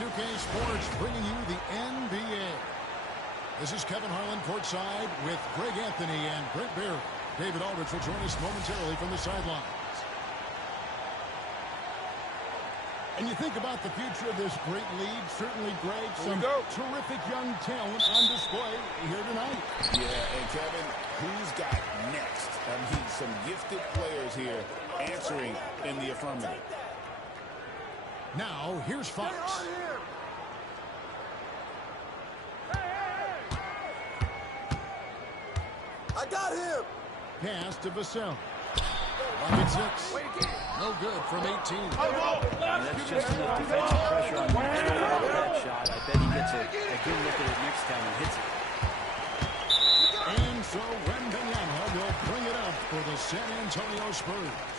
2K Sports bringing you the NBA. This is Kevin Harlan courtside with Greg Anthony and Brent Barry. David Aldridge will join us momentarily from the sidelines. And you think about the future of this great league, certainly, Greg, some terrific young talent on display here tonight. Yeah, and Kevin, who's got next? I mean, some gifted players here answering in the affirmative. Now, here's Fox. I got him. Pass to Vassell. Bucket 6. No good from 18. That's just enough defensive pressure on him to go off that shot. I bet he gets a good look at it next time and hits it. And so Wembanyama will bring it up for the San Antonio Spurs.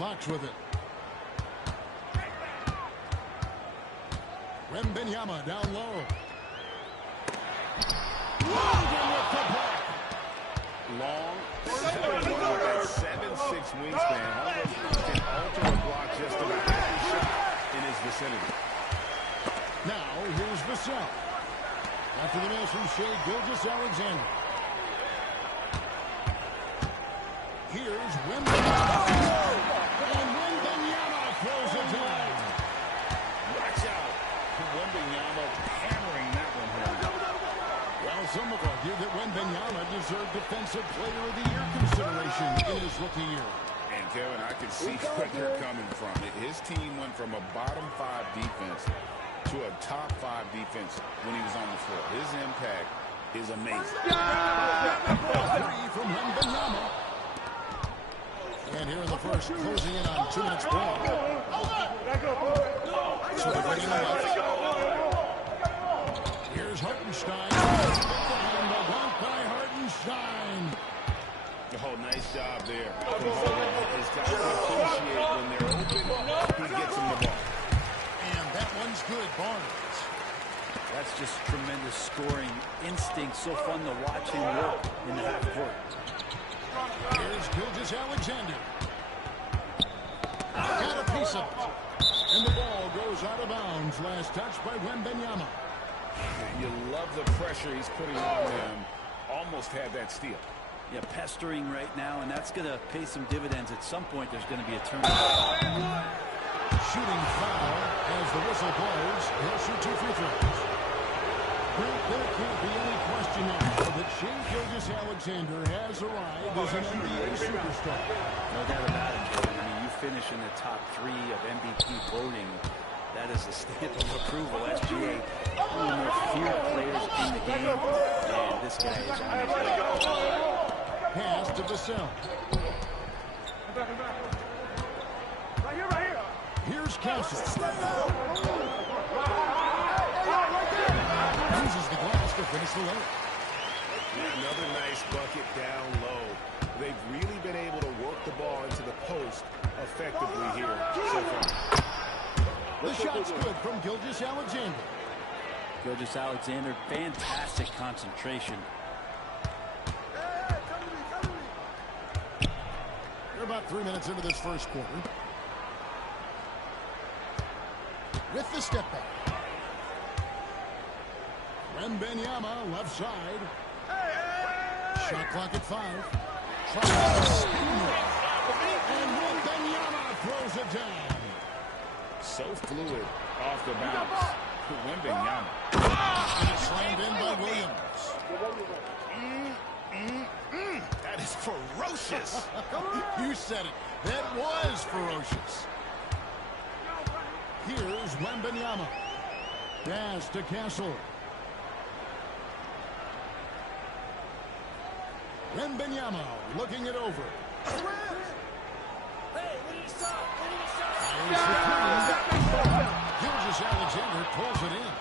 Fox with it. Wembanyama down low. Long, 7'6" wingspan. Almost can alter a block just about every shot in his vicinity. Now here's Vassell. After the miss from Shai Gilgeous-Alexander. Here's Wembanyama. And Wembanyama throws it down. Watch out. Wembanyama hammering that one home. Well, some have argued that Wembanyama deserved Defensive Player of the Year consideration in his rookie year. And, Kevin, I can see where they're coming from. His team went from a bottom 5 defense to a top 5 defense when he was on the floor. His impact is amazing. 3 from Wembanyama. And here in the first, closing in on 2 minutes ball. So they're getting left. Here's Hartenstein. And the dunk by Hartenstein. Oh, nice job there. His guys appreciate when they're open, he gets them the ball. And that one's good, Barnes. That's just tremendous scoring instinct. So fun to watch him work in the half court. Here's Gilgeous-Alexander. Got a piece of it. And the ball goes out of bounds. Last touch by Wembanyama. You love the pressure he's putting on them. Almost had that steal. Yeah, pestering right now, and that's going to pay some dividends. At some point, there's going to be a turnover. Shooting foul as the whistle blows. He'll shoot 2 free throws. There can't be any question now that Shai Gilgeous-Alexander has arrived as an NBA superstar. No doubt about it, Kevin. I mean, you finish in the top 3 of MVP voting. That is a stamp of approval. SGA, one of the more feared players in the game, and this guy is on his way. Pass to Vassell. Here's Castle. Uses the glass to finish the layup. Another nice bucket down low. They've really been able to work the ball into the post effectively here so far. The shot's good from Gilgeous-Alexander. Gilgeous-Alexander, fantastic concentration. We're about 3 minutes into this first quarter. With the step back. Wembanyama left side. Shot clock at 5. And Wembanyama throws it down. So fluid off the bounce. Wembanyama. And it's slammed in by Williams. That is ferocious. You said it. That was ferocious. Here's Wembanyama. Pass to Castle. Wembanyama looking it over. Gilgeous-Alexander pulls it in.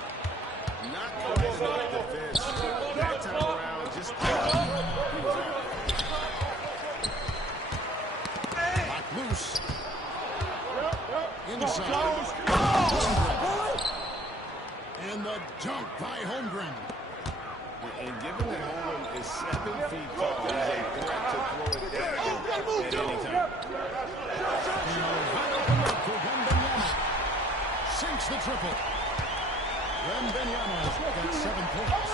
Not quite enough defense. That time around, just inside. And the dunk by Holmgren. And given that Holmgren is 7 feet tall, he's a threat to throw it down at any time. Sinks the triple. Wembanyama's got 7 points.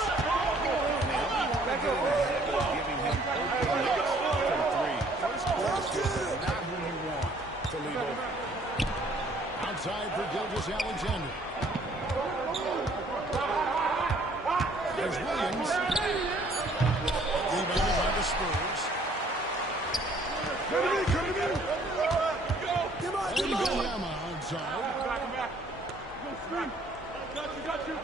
Giving him open looks from 3. First quarter is not who you want to leave open. Outside for Gilgeous-Alexander. There's Williams. Rebounded by the Spurs. Wembanyama outside. Got you.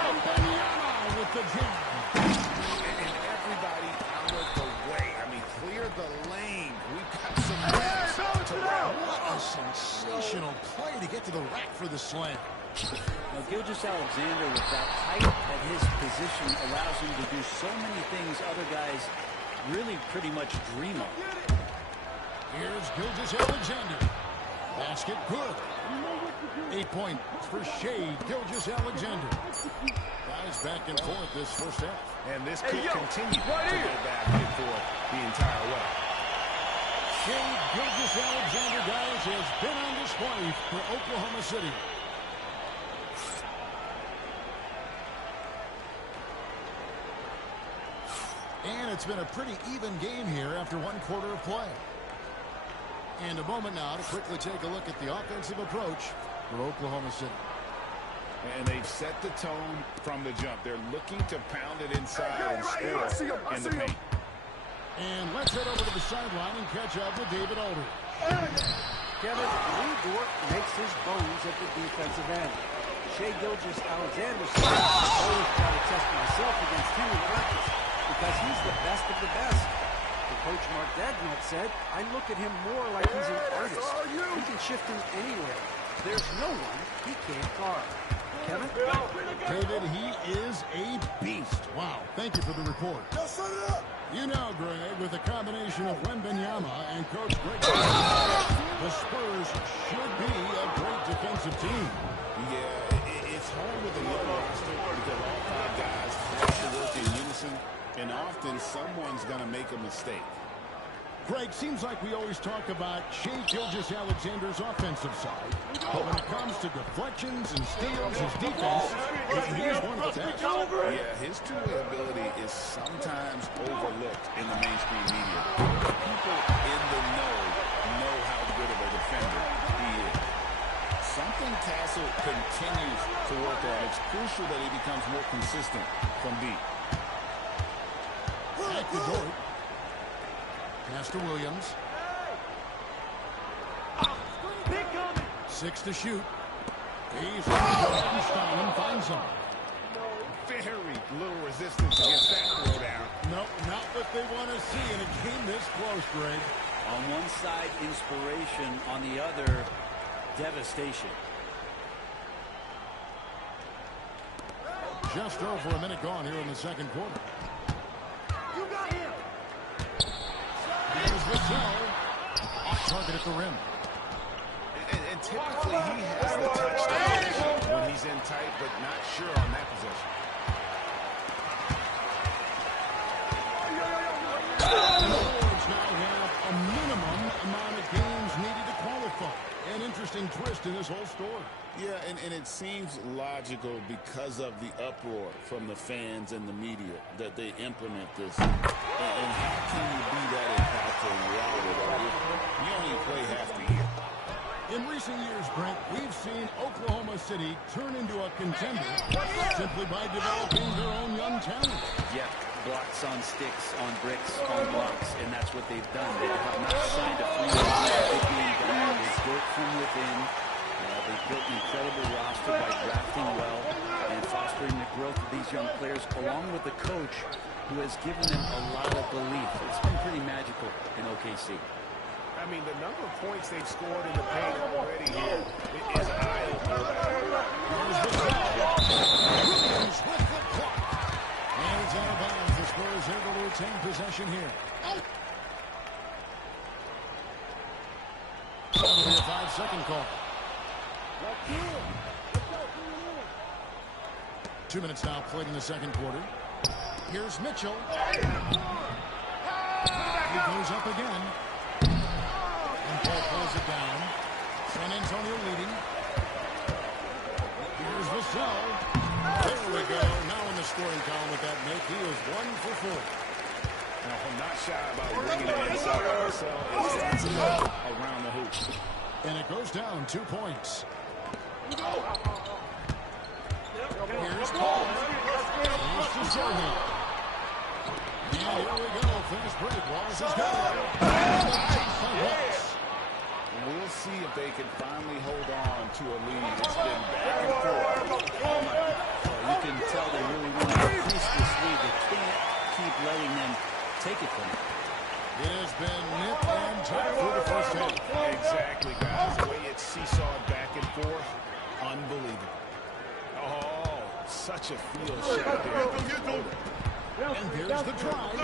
Wembanyama with the jam. And everybody out of the way. I mean, clear the lane. We've got some laps to run. What a sensational play to get to the rack for the slam. Now, Gilgeous-Alexander, with that height at his position, allows him to do so many things other guys really pretty much dream of. Here's Gilgeous-Alexander. Basket good. 8 points for Shai Gilgeous-Alexander. Guys back and forth this first half. And this could continue to go back and forth the entire way. Shai Gilgeous-Alexander, guys, has been on display for Oklahoma City. And it's been a pretty even game here after 1 quarter of play. And a moment now to quickly take a look at the offensive approach for Oklahoma City. And they've set the tone from the jump. They're looking to pound it inside and score in the paint. And let's head over to the sideline and catch up with David Aldridge. Kevin, Lou Dort makes his bones at the defensive end. Shai Gilgeous-Alexander says, I've always got to test myself against him in practice because he's the best of the best. The coach Mark Dagnall said, I look at him more like he's an artist. He can shift him anywhere. There's no one he can't guard. Kevin? David, he is a beast. Wow, thank you for the report. You know, Greg, with a combination of Wembanyama and Coach Greg, the Spurs should be a great defensive team. Yeah, it's hard with a young roster because all 5 guys have to work in unison, and often someone's going to make a mistake. Greg, seems like we always talk about Shai Gilgeous-Alexander's offensive side, but when it comes to deflections and steals, his defense, he's one of the best. Yeah, his two-way ability is sometimes overlooked in the mainstream media. People in the know how good of a defender he is. Something Castle continues to work on. It's crucial that he becomes more consistent from deep. Back to Dort. Pass to Williams. 6 to shoot. He's Stein and finds him. Very little resistance against that throwdown. No, not what they want to see in a game this close, Greg. On one side, inspiration. On the other, devastation. Just over a minute gone here in the second quarter. You got him. Here's Vassell. Off target at the rim. And typically he has the touchdown when he's in tight, but not sure on that possession. The Warriors now have a minimum amount of games needed to qualify. An interesting twist in this whole story. Yeah, and it seems logical because of the uproar from the fans and the media that they implement this. And how can you be that impactful while you only play half the year? In recent years, Brent, we've seen Oklahoma City turn into a contender simply by developing their own young talent. Yep, blocks on sticks, on bricks, on blocks, and that's what they've done. They have not signed a free agent. They've built from within. They've built an incredible roster by drafting well and fostering the growth of these young players, along with the coach who has given them a lot of belief. It's been pretty magical in OKC. I mean, the number of points they've scored in the paint already here is eye-opening. Williams with the clock. And it's out of bounds. The Spurs able to retain possession here. second call. 2 minutes now played in the second quarter. Here's Mitchell. He goes up again. And Paul pulls it down. San Antonio leading. Here's Vassell. There we go. Now in the scoring column with that make. He is 1 for 4. Now, I'm not shy about bringing it inside Vassell. It's around the hoop. And it goes down 2 points. Here's Paul. Here's to Sohan. And here we go. Fast break. Wallace has got it. We'll see if they can finally hold on to a lead. It's been back and forth. You can tell they really want to increase this lead. They can't keep letting them take it from them. It has been nip and tuck through the first half. Exactly, guys. The way it's seesawed back and forth, unbelievable. Oh, such a field shot there. And here's the drive.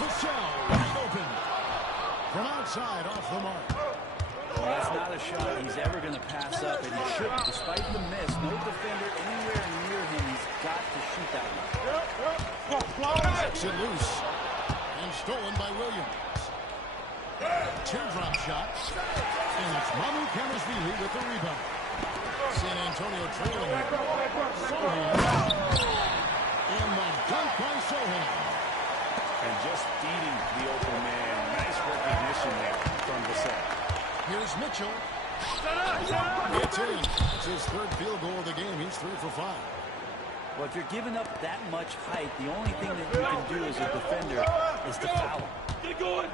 Vassell wide open. From outside off the mark. Well, that's not a shot he's ever going to pass up, and he should, despite the miss. No defender anywhere near him. He's got to shoot that one. Knocks it loose. And stolen by Williams. Teardrop shot. And it's Mamu Kamashvili with the rebound. San Antonio trailing here. Sohan. And the dunk by Sohan. And just feeding the open man. Nice recognition there from Vassell. Here's Mitchell. It's in. It's his third field goal of the game. He's 3 for 5. Well, if you're giving up that much height, the only thing that you can do as a defender is to foul him. Get going.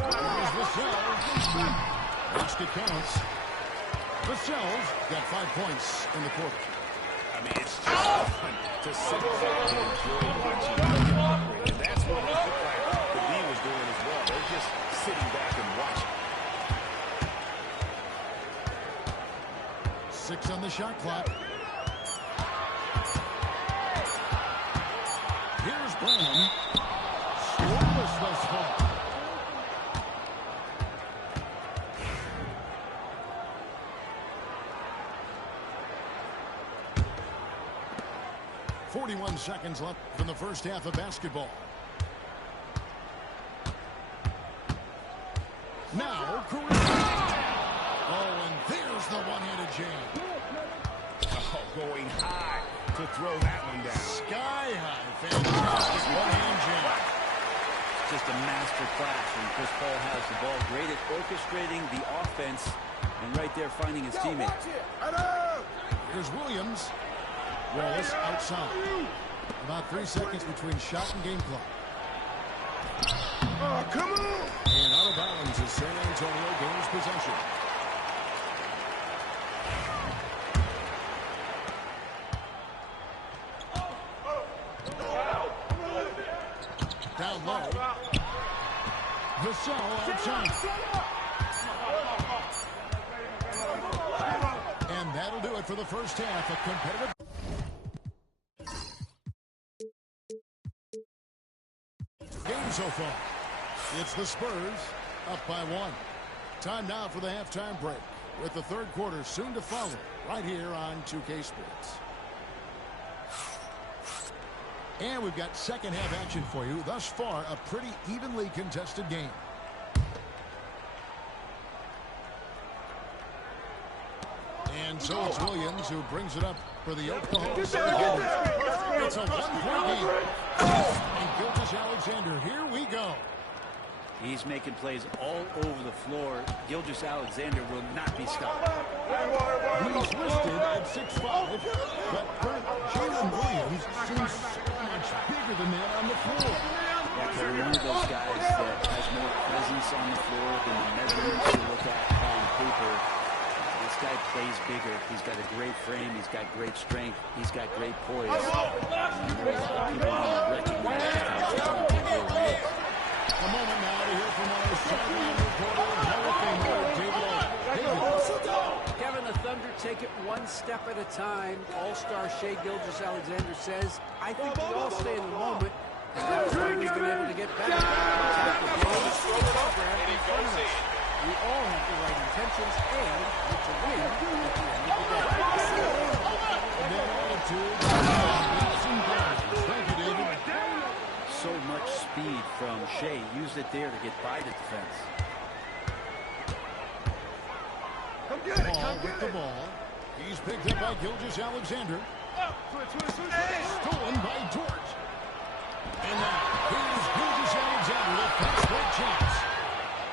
Here's Vassell. Basket counts. Vassell's got 5 points in the quarter. I mean, it's just fun to sit back and enjoy watching them operate. And that's what it looked like the D was doing as well. They're just sitting back and watching. 6 on the shot clock. Here's Branham. Scoreless thus far. .41 seconds left in the first half of basketball. Now, Kareem. Oh, and there's the one-handed jam. Oh, going high to throw that one down. Sky high. Fantastic one-hand jam. Just a master class, and Chris Paul has the ball. Great at orchestrating the offense, and right there finding his teammate. Here's Williams. Wallace outside. About 3 seconds between shot and game clock. Oh, come on! And out of bounds as San Antonio gains possession. Down low. Vassell outside. And that'll do it for the first half. A competitive game so far. It's the Spurs up by 1. Time now for the halftime break, with the third quarter soon to follow right here on 2K Sports. And we've got second half action for you. Thus far, a pretty evenly contested game. And so it's Williams who brings it up for the Oklahoma City Thunder. It's a one-point game. And Gilgeous-Alexander, here we go. He's making plays all over the floor. Gilgeous-Alexander will not be stopped. He's listed at 6'5", but Jalen Williams seems so much bigger than that on the floor. Yeah, Kevin, one of those guys that has more presence on the floor than the measurements you look at on paper. This guy plays bigger. He's got a great frame. He's got great strength. He's got great poise. People recognize how talented he is. A moment now to hear from our sideline reporter and Hall of Famer, David David. Kevin, the Thunder take it one step at a time. All-star Shai Gilgeous-Alexander says, I think we all stay in the moment. And that is when we've been able to get better. We all have the right intentions and want to win at the end of the day. That attitude. Thank you, David. So much speed from Shea. Used it there to get by the defense. Paul with the ball. He's picked up by Gilgeous-Alexander. Stolen by Dort. And now, here's Gilgeous-Alexander with fast-break chance.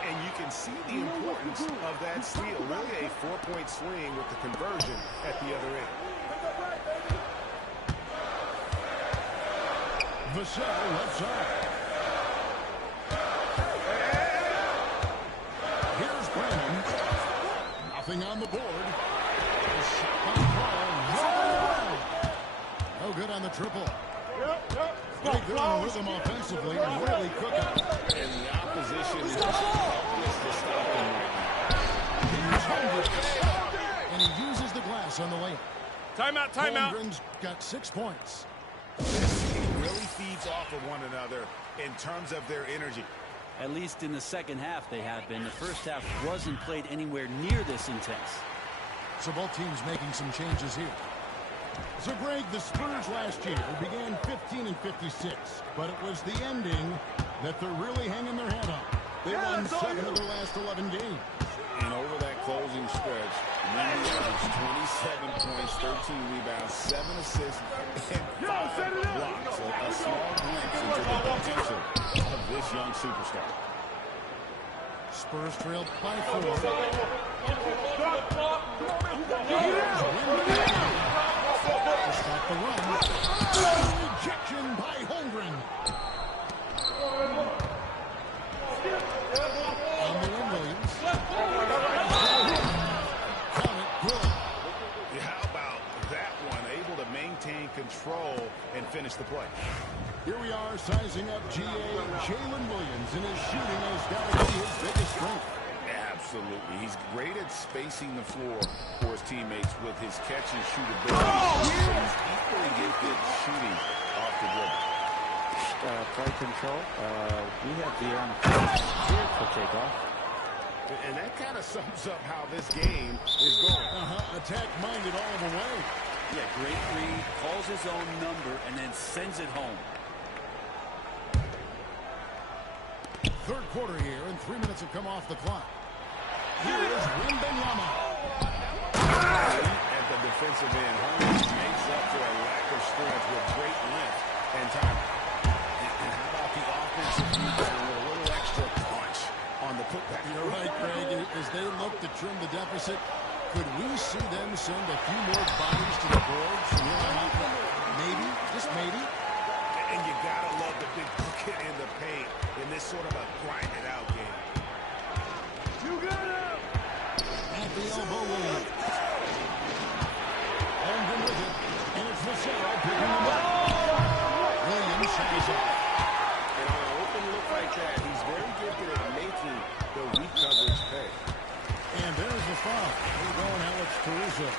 And you can see the importance of that steal. Really a 4-point swing with the conversion at the other end. Vassell left side. Here's Branham. Nothing on the board. Shot by Paul. No good on the triple. Very good on the rhythm offensively. Really cooking. And the opposition is helpless to stop him right now. Here's Holmgren. And he uses the glass on the layup. Timeout, timeout. Holmgren's got 6 points. This team really feeds off of one another in terms of their energy. At least in the second half they have been. The first half wasn't played anywhere near this intense. So both teams making some changes here. So, Greg, the Spurs last year began 15 and 56, but it was the ending that they're really hanging their head on. They won 7 of their last 11 games. And over that closing stretch, Wemby averaged 27 points, 13 rebounds, 7 assists, and 5 blocks. A small glimpse into the potential of this young superstar. Spurs trailed by 4. Stop the run. Rejection by Holmgren. On the win, Williams. Count it, good. How about that one? Able to maintain control and finish the play. Here we are sizing up GA. Jalen Williams, and his shooting has got to be his biggest strength. Absolutely. He's great at spacing the floor for his teammates with his catch and shoot ability. He's equally gifted shooting off the dribble. Play control. We have the air on the field here for takeoff. And that kind of sums up how this game is going. Attack-minded all the way. Yeah, great read. Calls his own number and then sends it home. Third quarter here, and 3 minutes have come off the clock. Here is Wembanyama. At the defensive end, Holmes makes up for a lack of strength with great length and time. And how about the offensive rebound with a little extra punch on the putback? You're right, Greg. As they look to trim the deficit, could we see them send a few more bodies to the boards from here on out? Maybe, just maybe. And you gotta love the big bucket in the paint in this sort of a grinded out game. You got him! At the elbow, Williams. Holmgren with it, and it's Vassell picking him up. Williams has it. And on an open look like that, he's very gifted at making the weak coverage pay. And there's the foul. We're going Alex Caruso.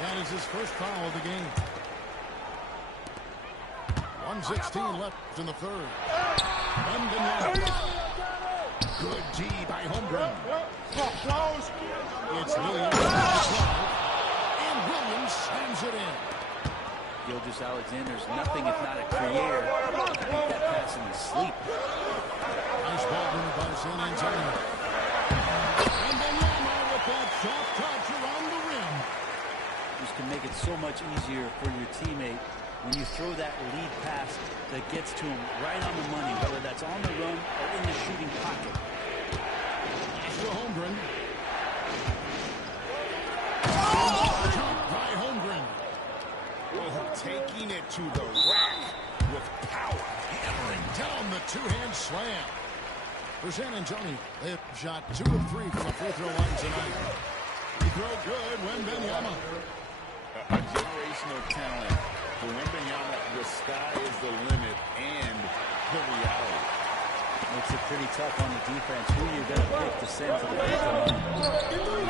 That is his first foul of the game. 1:16 left in the third. Good D by Holmgren. It's Williams. And Williams slams it in. Gilgeous-Alexander's nothing if not a creator. I think that pass in his sleep. Nice ball moved by San Antonio. And then Yama with that soft touch around the rim. Just can make it so much easier for your teammate when you throw that lead pass that gets to him right on the money, whether that's on the run or in the shooting pocket. To Holmgren. By Holmgren. Taking it to the rack with power. Hammering down the two-hand slam. For San Antonio, they have shot 2 of 3 from the free throw line tonight. Free throw good, Wembanyama. A generational talent. For Wembanyama, the sky is the limit and the reality. Makes it pretty tough on the defense. Who you're going to pick to send to the free throw line.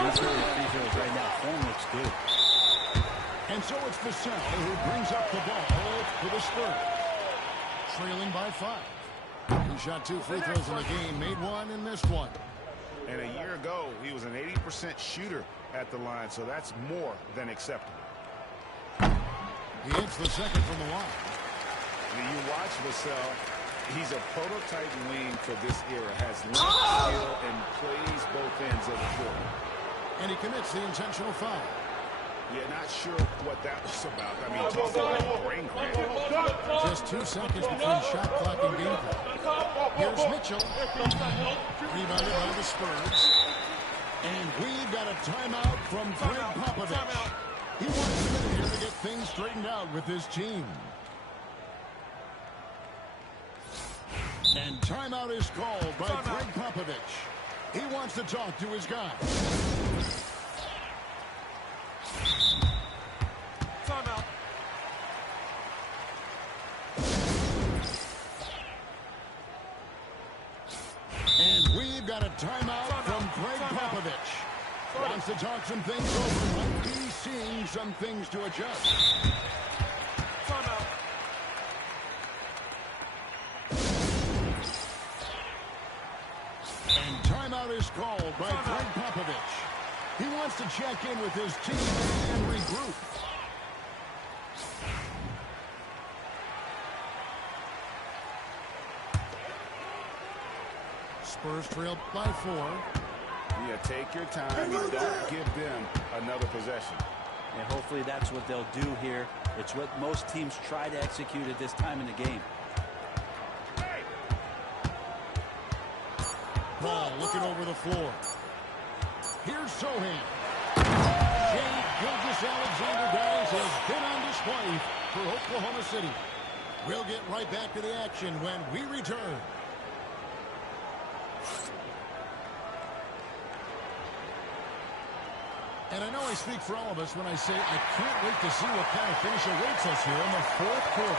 These early free throws right now. Form looks good. And so it's Vassell who brings up the ball for the Spurs. Trailing by 5. He shot 2 free throws in the game, made 1 and missed 1. And a year ago, he was an 80% shooter at the line, so that's more than acceptable. He hits the second from the line. When you watch Vassell, he's a prototype wing for this era. Has length, skill, and plays both ends of the floor. And he commits the intentional foul. Yeah, not sure what that was about. I mean, talk about brain cramp. Just 2 seconds between shot clock and game clock. Here's Mitchell. Rebounded by the Spurs. And we've got a timeout from Greg Popovich. He wants a minute here to get things straightened out with his team. And timeout is called by Greg Popovich. He wants to talk to his guys. Timeout. And we've got a timeout from Greg Popovich. Wants to talk some things over. Might be seeing some things to adjust. Timeout. And timeout is called by Greg Popovich. He wants to check in with his team and regroup. Spurs trail by 4. Yeah, take your time. You don't give them another possession. And hopefully that's what they'll do here. It's what most teams try to execute at this time in the game. Ball looking over the floor. Here's Sohan. Shai Gilgeous-Alexander has been on display for Oklahoma City. We'll get right back to the action when we return. And I know I speak for all of us when I say I can't wait to see what kind of finish awaits us here in the fourth quarter.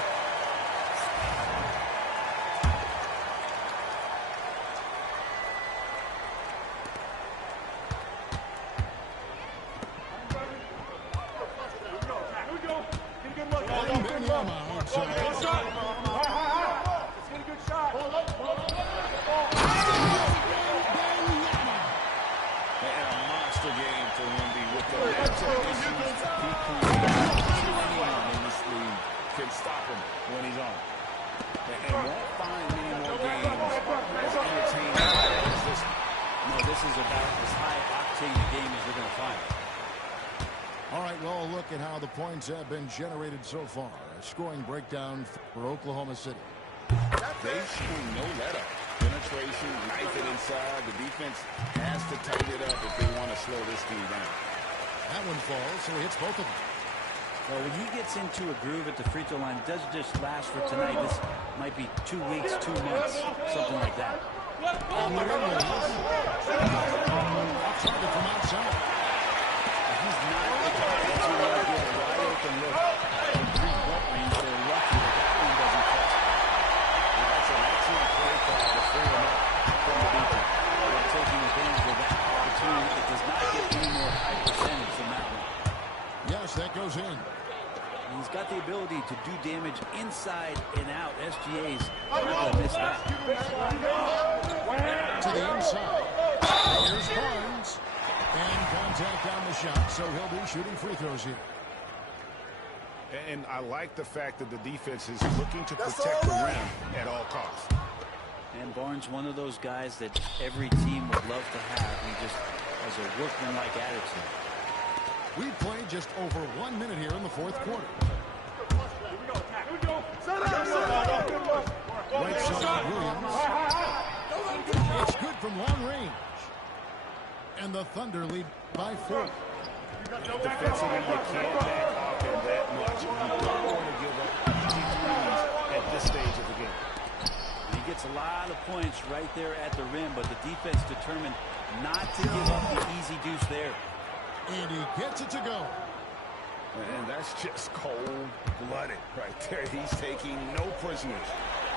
Have been generated so far. A scoring breakdown for Oklahoma City. They've shown no let-up. Penetration, knife it inside. The defense has to tighten it up if they want to slow this team down. That one falls, so he hits both of them. Well, when he gets into a groove at the free throw line, it doesn't just last for tonight. This might be 2 weeks, 2 months, something like that. And there it is. Target from outside. He's not the guy that you want to get a wide open look from 3-point range. They're lucky that one doesn't touch. That's an excellent play call to free him up from the defense. They're taking advantage of that opportunity. It does not get any more high percentage than that one. Yes, that goes in. He's got the ability to do damage inside and out. SGA's not going to miss that. To the inside. Here's Barnes. And contact on the shot, so he'll be shooting free throws here. And I like the fact that the defense is looking to protect the rim at all costs. And Barnes, one of those guys that every team would love to have. He just has a workmanlike attitude. We've played just over 1 minute here in the fourth quarter. Right side, Williams. It's good from long range. And the Thunder lead by 4. Defensively, you can't back off him that much. You don't want to give up easy threes at this stage of the game. He gets a lot of points right there at the rim, but the defense determined not to give up the easy deuce there. And he gets it to go. And that's just cold-blooded right there. He's taking no prisoners.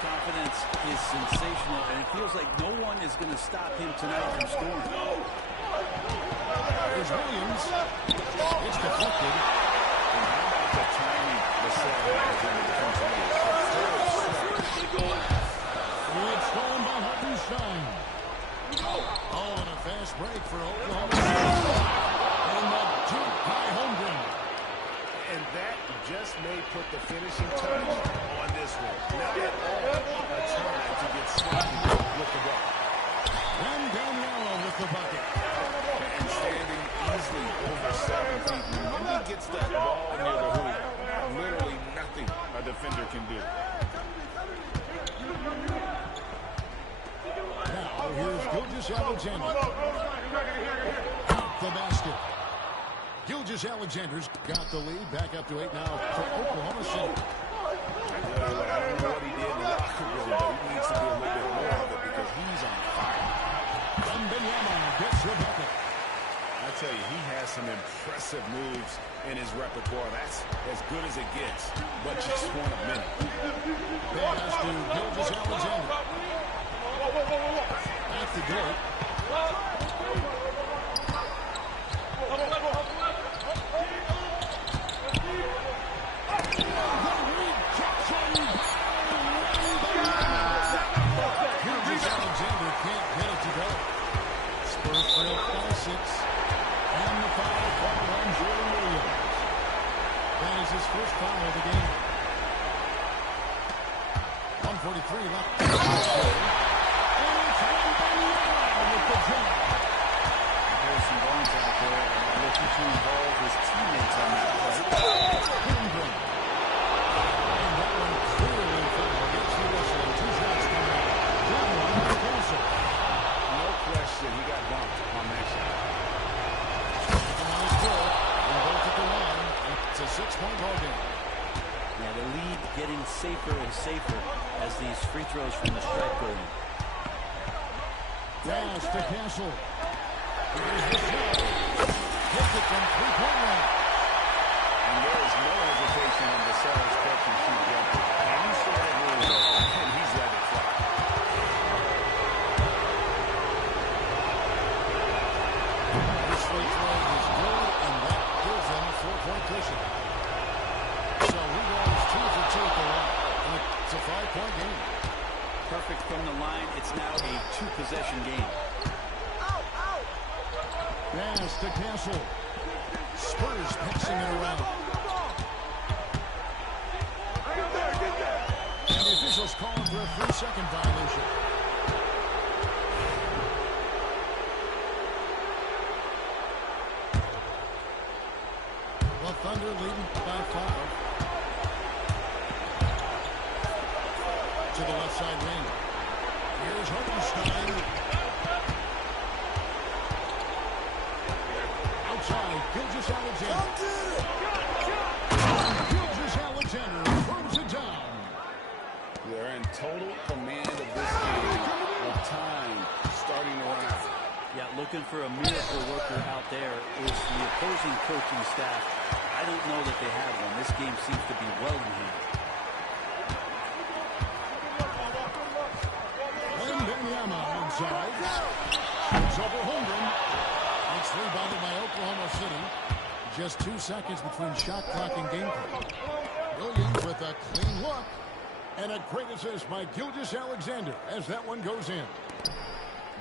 Confidence is sensational, and it feels like no one is going to stop him tonight from scoring. There's Williams. It's deflected. And how about the timing the set has in the defensive end? It's stolen by Hartenstein. Oh, and a fast fast break for Oklahoma City. And the juke by Holmgren. And that just may put the finishing touch on this one. Not at all a time to get sloppy with the ball. And Daniela with the bucket. And standing easily over 7 feet. When he gets that ball near the hoop, literally nothing a defender can do. Now here's Gilgeous-Alexander. The basket. Gilgeous-Alexander's got the lead. Back up to 8 now for Oklahoma City. I don't know what he did in the locker room, but he needs to do a little bit more of it because he's on fire. Wembanyama gets the bucket. I tell you, he has some impressive moves in his repertoire. That's as good as it gets, but just one a minute. Pass to Gilgeous-Alexander. Back to Dort. Gilgeous-Alexander can't get it to go. Spurs trail by 6. And the foul called on Jordan Williams. That is his first foul of the game. 1:43 left. And it's Wembanyama with the jump. There's some bones out there, and they're looking to involve his teammates on that play. Holmgren. And that one clearly foul against the whistle. 2 shots coming out. One by Castle. No question, he got bumped on that shot. Now it's Dort. And both at the line. It's a 6-point ball game. Now the lead getting safer and safer as these free throws from the stripe go in. Pass to Castle. Here's the shot. Hits it from 3-point line. And there is no hesitation on the Sarah's catch and shoot jumper. And he started really well, and he's let it fly. This free throw is good, and that gives them a 4-point cushion. So he goes 2 for 2 at the line. And it's a 5-point game. Perfect from the line. It's now a 2-possession game. Pass to Castle. Spurs passing it around. And the officials calling for a 3-second violation. The Thunder leading by 5. To the left side wing. Here's Hartenstein. Outside, Gilgeous-Alexander. Gilgeous-Alexander throws it down. They're in total command of this game with time starting to run out. Yeah, looking for a miracle worker out there is the opposing coaching staff. I don't know that they have one. This game seems to be well in hand. Wembanyama inside. Shoots over Holmgren. It's rebounded by Oklahoma City. Just 2 seconds between shot clock and game clock. Williams with a clean look. And a great assist by Gilgeous-Alexander as that one goes in.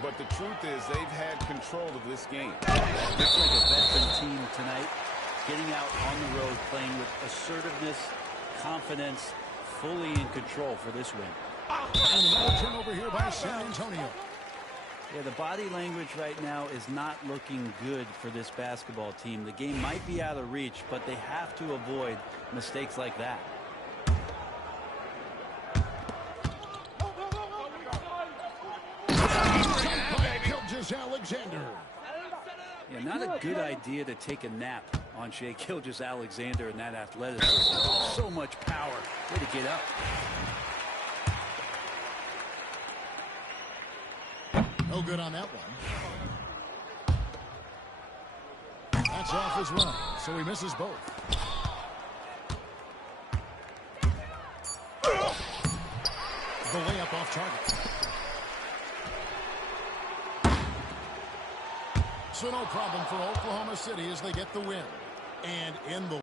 But the truth is they've had control of this game. Looks like a veteran team tonight, getting out on the road, playing with assertiveness, confidence, fully in control for this win. And another turnover here by San Antonio. Yeah, the body language right now is not looking good for this basketball team. The game might be out of reach, but they have to avoid mistakes like that. Gilgeous-Alexander. Yeah, not a good idea to take a nap on Shai Gilgeous-Alexander and that athleticism. So much power. Way to get up. No good on that one. That's off as well, so he misses both. The layup off target. So no problem for Oklahoma City as they get the win. And in the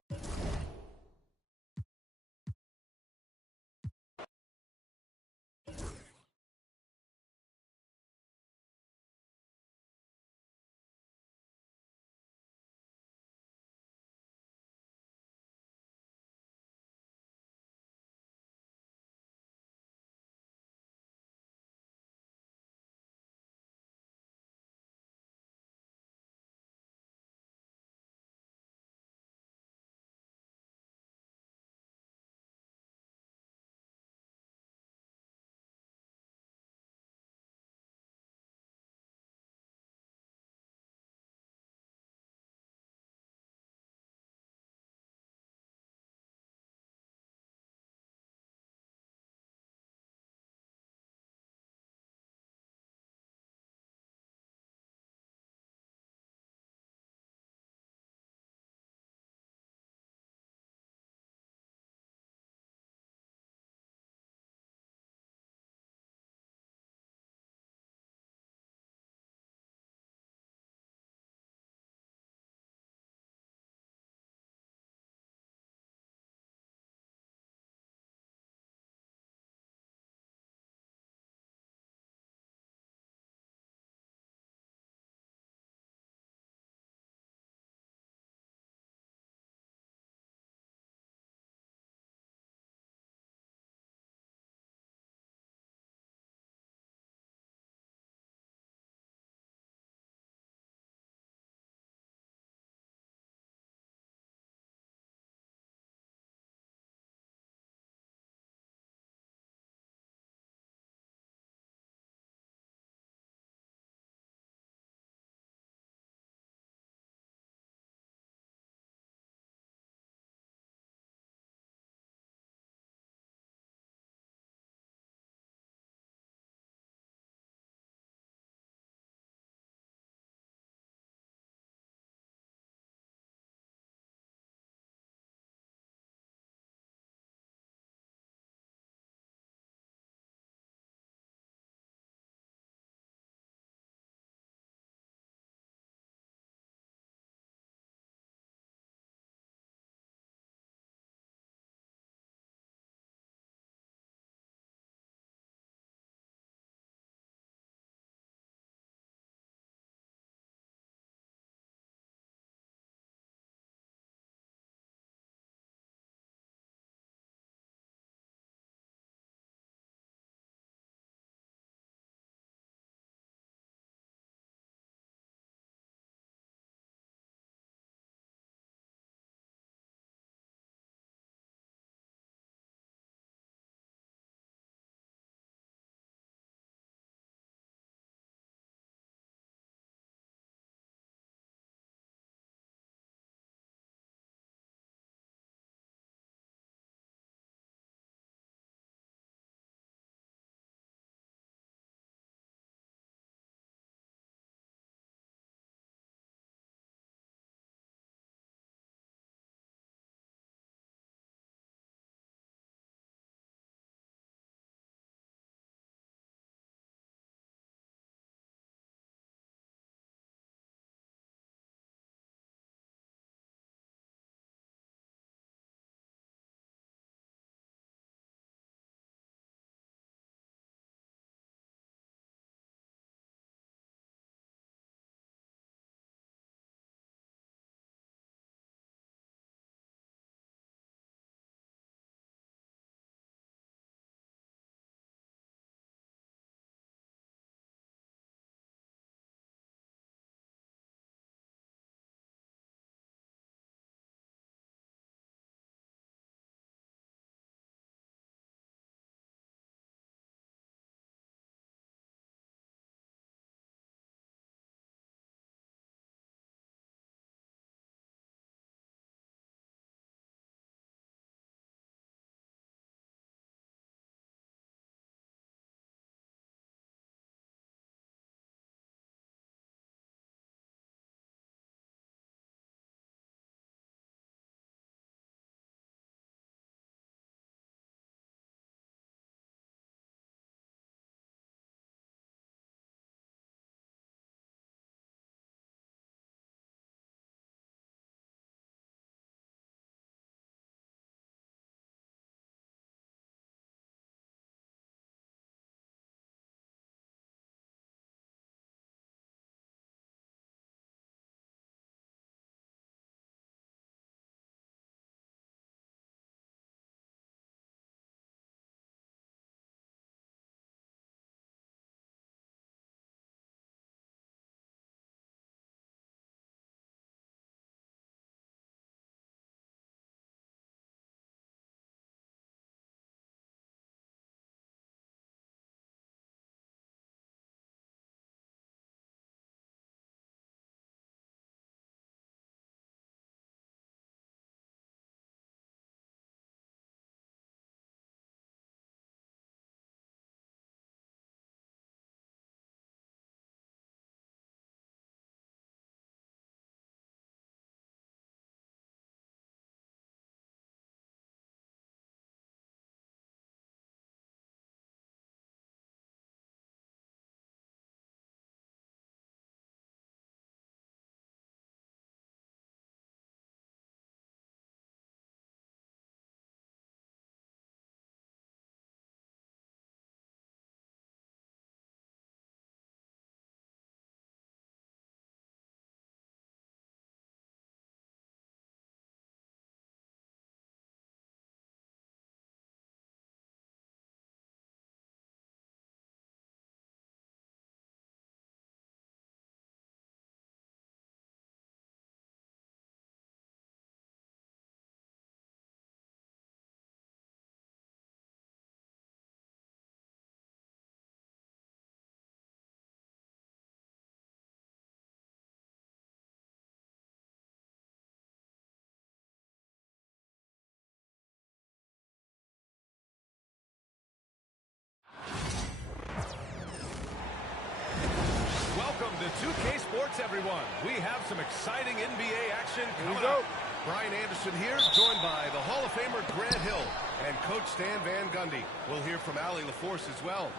Relax, everyone. We have some exciting NBA action coming up. Brian Anderson here, joined by the Hall of Famer Grant Hill and Coach Stan Van Gundy. We'll hear from Allie LaForce as well.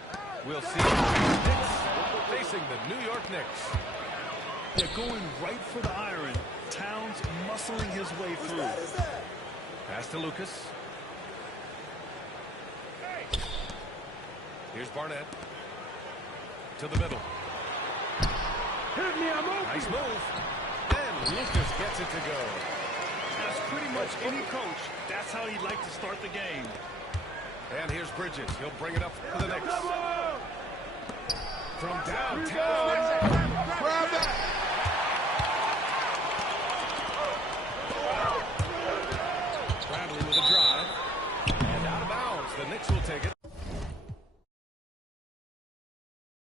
We'll see the Knicks facing the New York Knicks. They're going right for the iron. Towns muscling his way through. Pass to Lucas. Here's Barnett. To the middle. Nice move. And Lucas gets it to go. As pretty much any coach, that's how he'd like to start the game. And here's Bridges. He'll bring it up for the Knicks. From downtown.